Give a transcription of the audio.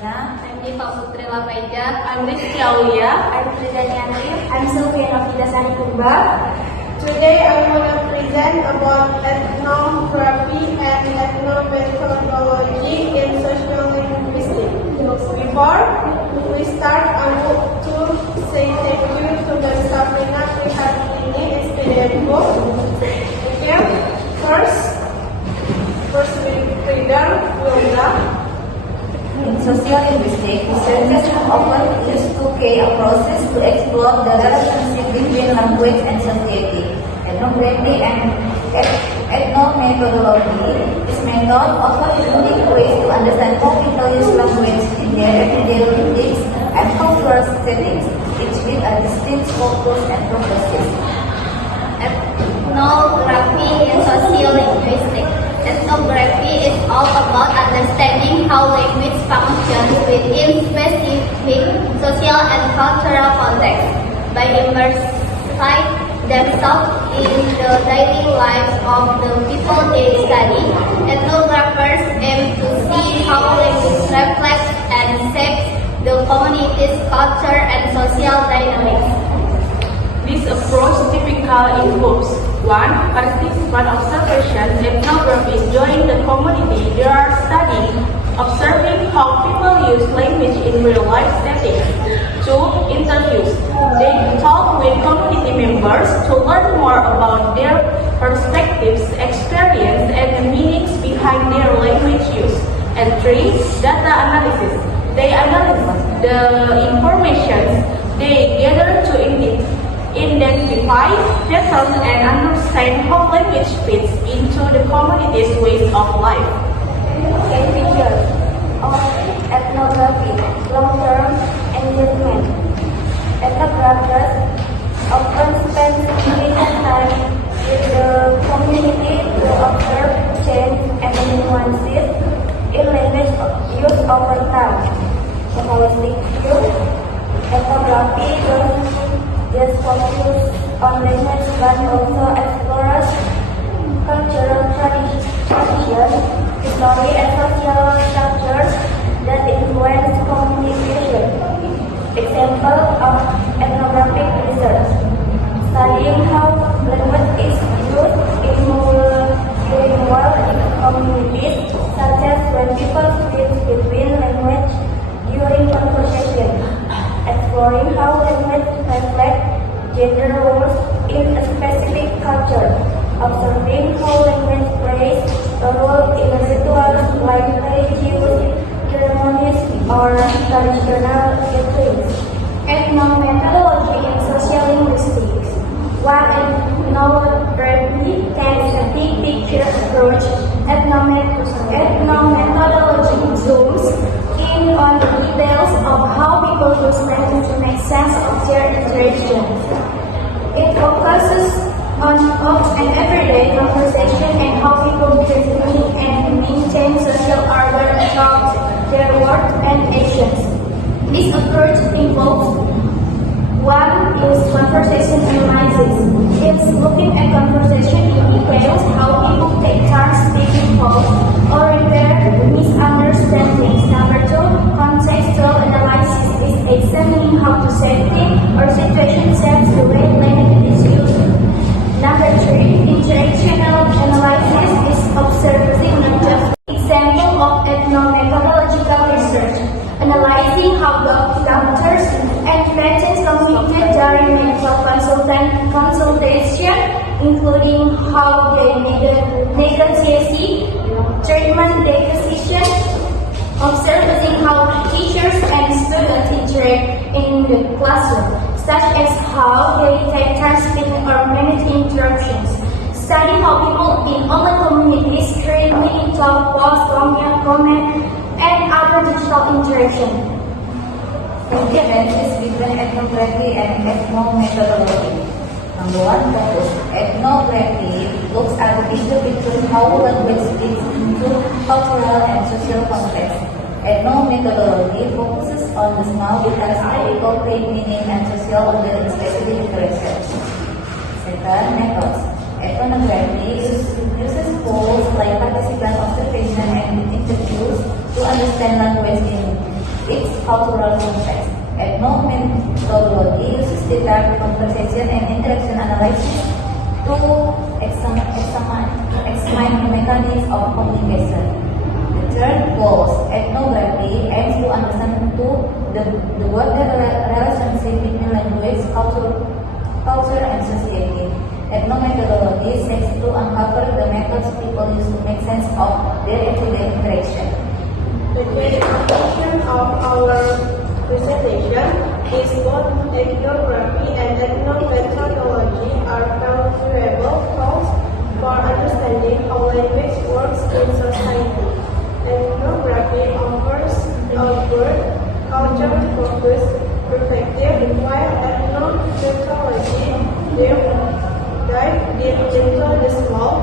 Marina. I'm Diva Putri Lapaija. I'm Rizky Aulia. I'm Tridani Andri. I'm Sylvia Novitasari Kumba. Today I want to present about ethnography and ethnomethodology in social linguistics. Before we start, I want to say thank you to the Sabrina Trihatini Expedient book. Thank you. First reader, Wilda. In social linguistics, researchers have often used 2K approaches to explore the relationship between language and society. Ethnography and ethnomethodology. This method offers unique ways to understand how people use language in their everyday routines and cultural settings, each with a distinct focus and purposes. Ethnography in social linguistics. Ethnography is all about understanding how language functions within specific social and cultural contexts. By immersing themselves in the daily lives of the people they study, ethnographers aim to see how language reflects and shapes the community's culture and social dynamics. This approach typically involves 1. Participant observation. Ethnographists join the community they are studying, observing how people use language in real-life settings. 2. Interviews. They talk with community members to learn more about their perspectives, experience, and the meanings behind their language use. And 3. Data analysis. They analyze the information they gather to identify patterns and understand how language fits into the community's ways of life. Key features of ethnography: long-term engagement. Ethnographers often spend significant time with the community to observe change and nuances in language use over time. The holistic view: ethnography doesn't just focus on language but also explores cultural traditions, history, and social structures that influence communication. Example of ethnographic research: studying how language is used in multilingual communities, such as when people switch between language during conversation. Exploring how language reflects gender roles in a specific culture. Observing how language plays a role in rituals like religious ceremonies or traditional gatherings. Ethnomethodology in social linguistics. While ethnography takes a big picture approach, ethnomethodology zooms in on the details of how people use language to make sense of their interactions. It focuses on an everyday conversation and how people behave and maintain social order about their words and actions. This approach involves: 1 is conversation analysis. It's looking at conversation in details, how people take turns speaking calls or repair misunderstandings. Number 2, contextual analysis is examining how to setting or situation shapes the way language is used. Number 3, interactional analysis is observing not just example of ethnomethodological research, analyzing how doctors and patients communicate during medical consultation, including how they negotiate treatment decision, observing how teachers and students interact in the classroom, such as how they take turns speaking or manage interruptions. Study how people in online communities create mini talk, post, comment, and other digital interaction. The difference between ethnography and ethnomethodology. Number 1, focus. Ethnography looks at the issue between how language fits into cultural and social context. Ethnomethodology focuses on the small details that people take meaning and social order in specific interactions. Second, methods. Ethnography uses tools like participant observation and interviews to understand language in cultural context. Ethnomethodology uses data, conversation, and interaction analysis to examine the mechanisms of communication. The third goals, ethnography, aims to understand the broader relationship between language, culture, and society. Ethnomethodology seeks to uncover the methods people use to make sense of their everyday interaction. The classification of our presentation is both ethnography and ethnomethodology are valuable tools for understanding how language works in society. Ethnography offers a broad culture-focused perspective, while ethnomethodology dive deep into the small,